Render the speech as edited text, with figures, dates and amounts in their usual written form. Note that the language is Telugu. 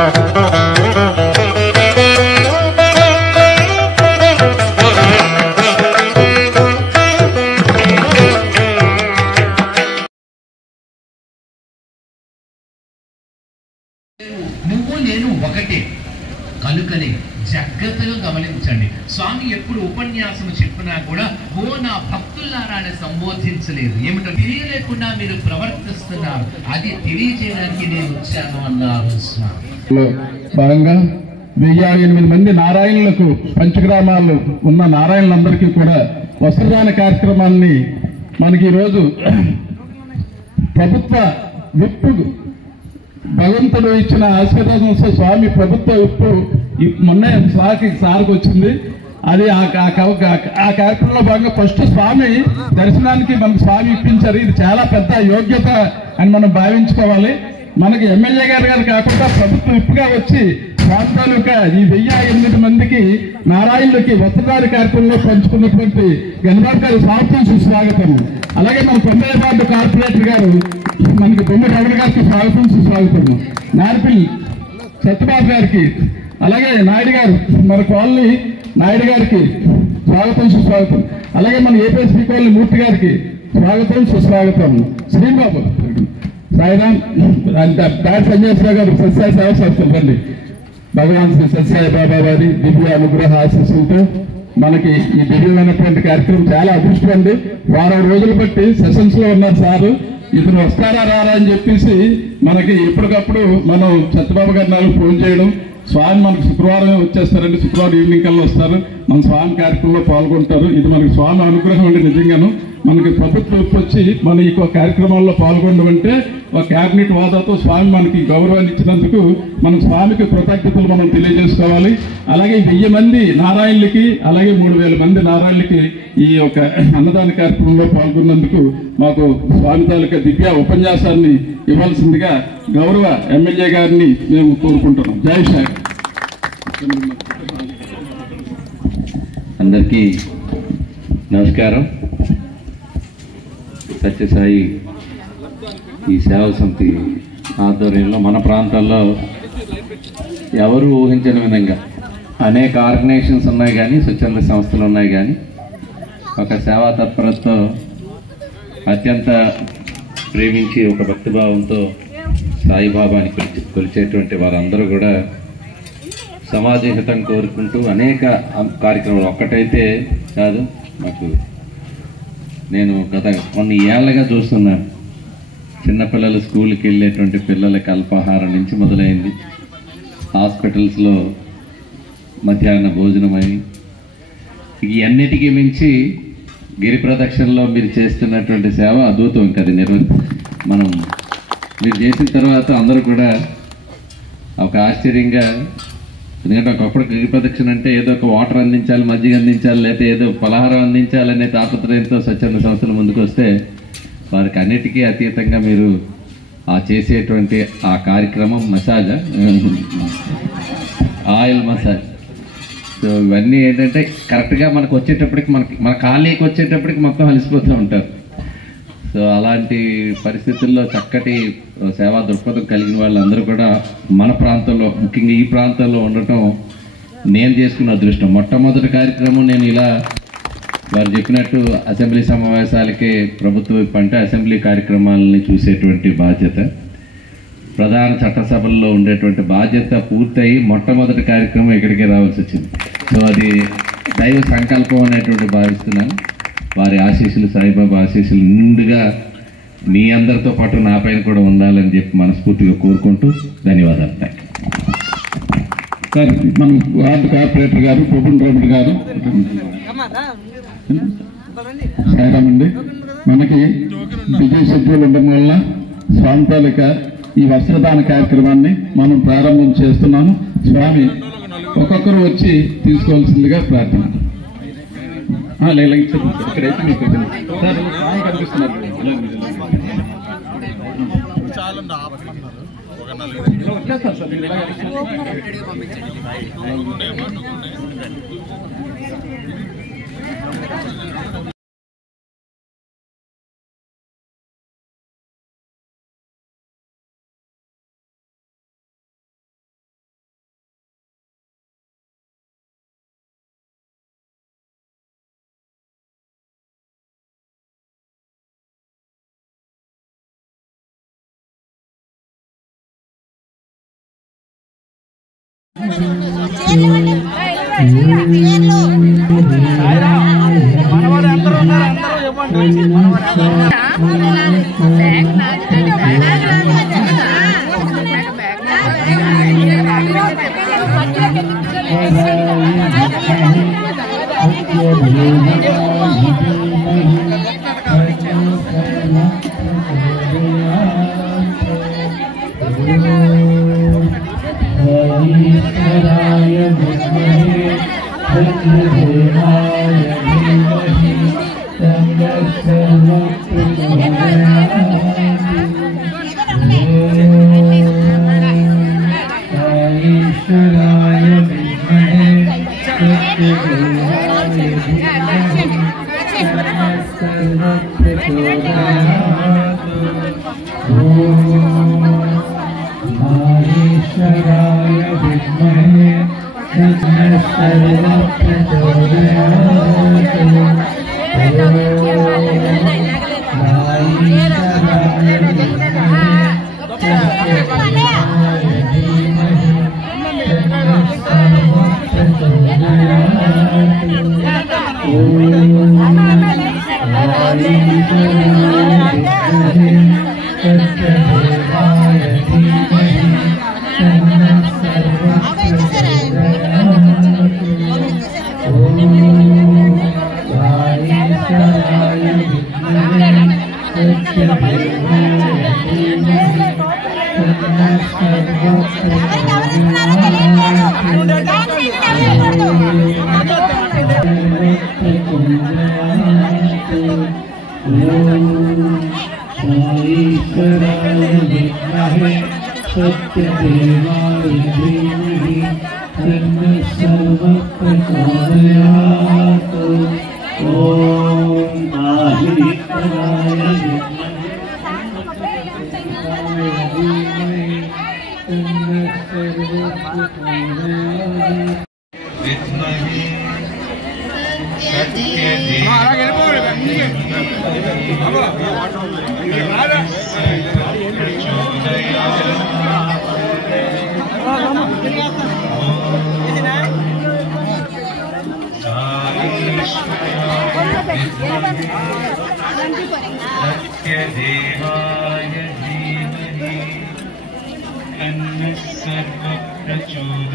నువ్వు నేను ఒకటే కనుకనే జాగ్రత్తగా గమనించండి. స్వామి ఎప్పుడు ఉపన్యాసం చెప్పినా కూడా ఓ నా భక్తులారాన్ని సంబోధించలేదు. ఏమిటో తెలియలేకుండా మీరు ప్రవర్తిస్తున్నారు, అది తెలియజేయడానికి నేను వచ్చాను అన్నారు స్వామి. భాగంగా 1008 మంది నారాయణులకు పంచగ్రామాల్లో ఉన్న నారాయణులందరికీ కూడా వస్త్రదాన కార్యక్రమాన్ని మనకి ఈరోజు ప్రభుత్వ విప్పు భగవంతుడు ఇచ్చిన ఆశీర్వాదంతో స్వామి ప్రభుత్వ విప్పు మొన్న సార్కి వచ్చింది. అది ఆ కార్యక్రమంలో భాగంగా ఫస్ట్ స్వామి దర్శనానికి మనకు స్వామి ఇప్పించారు. ఇది చాలా పెద్ద యోగ్యత అని మనం భావించుకోవాలి. మనకి ఎమ్మెల్యే గారు కాకుండా ప్రభుత్వం విప్పుగా వచ్చి స్వామి తాలూకా ఈ 1008 మందికి నారాయణులకి వస్త్రదాన కార్యక్రమంలో పంచుకున్నటువంటి గణబాబు గారి స్వాగతం సుస్వాగతం. అలాగే మన కొండలపాడు కార్పొరేటర్ గారు మనకి బొమ్మ రమణ గారికి స్వాగతం సుస్వాగతం. నార్పిల్ సత్యబాబు గారికి, అలాగే నాయుడు గారు మన కాలనీ నాయుడు గారికి స్వాగతం సుస్వాగతం. అలాగే మన ఏపీఎస్పీ కాలనీ మూర్తి గారికి స్వాగతం సుస్వాగతం. శ్రీబాబు సాయిరామ్ డాక్టర్ సంజయ్ గారు సత్సాయి సేవ సంస్థలు రండి. భగవాన్ శ్రీ సత్యసాయి బాబా వారి దివ్య అనుగ్రహ ఆశీస్సులతో మనకి ఈ దివ్యమైనటువంటి కార్యక్రమం చాలా అదృష్టం అండి. వారం రోజులు బట్టి సెషన్స్ లో ఉన్నారు సారు. ఇతను వస్తారా రారా అని చెప్పేసి మనకి ఎప్పటికప్పుడు మనం సత్యబాబు గారి నాకు ఫోన్ చేయడం, స్వామి మనకు శుక్రవారం వచ్చేస్తారండి, శుక్రవారం ఈవినింగ్ కల్లా వస్తారు, మన స్వామి కార్యక్రమంలో పాల్గొంటారు. ఇది మనకి స్వామి అనుగ్రహం అండి. నిజంగాను మనకి ప్రభుత్వం వచ్చి మన ఈ కార్యక్రమాల్లో పాల్గొనమంటే ఒక క్యాబినెట్ హోదాతో స్వామి మనకి గౌరవాన్ని ఇచ్చినందుకు మన స్వామికి కృతజ్ఞతలు మనం తెలియజేసుకోవాలి. అలాగే 1000 మంది నారాయణులకి, అలాగే 3000 మంది నారాయణులకి ఈ యొక్క అన్నదాన కార్యక్రమంలో పాల్గొన్నందుకు మాకు స్వామి తాలూకా దివ్య ఉపన్యాసాన్ని ఇవ్వాల్సిందిగా గౌరవ ఎమ్మెల్యే గారిని మేము కోరుకుంటున్నాం. జై శ్రీ. అందరికీ నమస్కారం. సత్యసాయి ఈ సేవా సమితి ఆధ్వర్యంలో మన ప్రాంతాల్లో ఎవరు ఊహించని విధంగా అనేక ఆర్గనైజేషన్స్ ఉన్నాయి, కానీ స్వచ్ఛంద సంస్థలు ఉన్నాయి, కానీ ఒక సేవా తత్పరతతో అత్యంత ప్రేమించి ఒక భక్తిభావంతో సాయిబాబాని కొలిచేటువంటి వారందరూ కూడా సమాజ హితం కోరుకుంటూ అనేక కార్యక్రమాలు ఒక్కటైతే కాదు. నాకు నేను గత కొన్ని ఏళ్ళగా చూస్తున్నాను, చిన్నపిల్లలు స్కూల్కి వెళ్ళేటువంటి పిల్లలకి అల్పాహారం నుంచి మొదలైంది, హాస్పిటల్స్లో మధ్యాహ్న భోజనమై ఈ అన్నిటికీ మించి గిరి ప్రదక్షిణలో మీరు చేస్తున్నటువంటి సేవ అద్భుతం. ఇంకా అది మనం మీరు చేసిన తర్వాత అందరూ కూడా ఒక ఆశ్చర్యంగా, ఎందుకంటే ఒకప్పుడు గిరి ప్రదక్షిణ అంటే ఏదో ఒక వాటర్ అందించాలి, మజ్జిగ అందించాలి, లేకపోతే ఏదో పలహారం అందించాలనే తాపత్రయంతో స్వచ్ఛంద సంస్థల ముందుకు వస్తే వారికి అన్నిటికీ అతీతంగా మీరు ఆ చేసేటువంటి ఆ కార్యక్రమం మసాజ్, ఆయిల్ మసాజ్. సో ఇవన్నీ ఏంటంటే కరెక్ట్గా మనకు వచ్చేటప్పటికి మన కాలనీకి వచ్చేటప్పటికి మొత్తం అలసిపోతూ ఉంటారు. సో అలాంటి పరిస్థితుల్లో చక్కటి సేవా దృక్పథం కలిగిన వాళ్ళందరూ కూడా మన ప్రాంతంలో, ముఖ్యంగా ఈ ప్రాంతంలో ఉండటం నేను చేసుకున్న అదృష్టం. మొట్టమొదటి కార్యక్రమం నేను ఇలా వారు చెప్పినట్టు అసెంబ్లీ సమావేశాలకే ప్రభుత్వ అంటే అసెంబ్లీ కార్యక్రమాలని చూసేటువంటి బాధ్యత, ప్రధాన చట్టసభల్లో ఉండేటువంటి బాధ్యత పూర్తయి మొట్టమొదటి కార్యక్రమం ఇక్కడికే రావాల్సి వచ్చింది. సో అది దైవ సంకల్పం అనేటువంటి భావిస్తున్నాను. వారి ఆశీస్సులు, సాయిబాబా ఆశీస్సులు నిండుగా మీ అందరితో పాటు నా పైన కూడా ఉండాలని చెప్పి మనస్ఫూర్తిగా కోరుకుంటూ ధన్యవాదాలు. సార్ మన వార్డు కార్పొరేటర్ గారు పొగుండ్రాముడు గారు సాయిరామండి. మనకి బిజీ షెడ్యూల్ ఉండడం వల్ల స్వామి తాలూకా ఈ వస్త్రదాన కార్యక్రమాన్ని మనం ప్రారంభం చేస్తున్నాము. స్వామి ఒక్కొక్కరు వచ్చి తీసుకోవాల్సిందిగా ప్రార్థన. ఇక్కడైతే మీకు సార్ స్వామి కనిపిస్తున్నారు. వచ్చేస్తారు సార్. सत्यदेवाय धीमहि तन्नः सर्वप्रचोदयात्।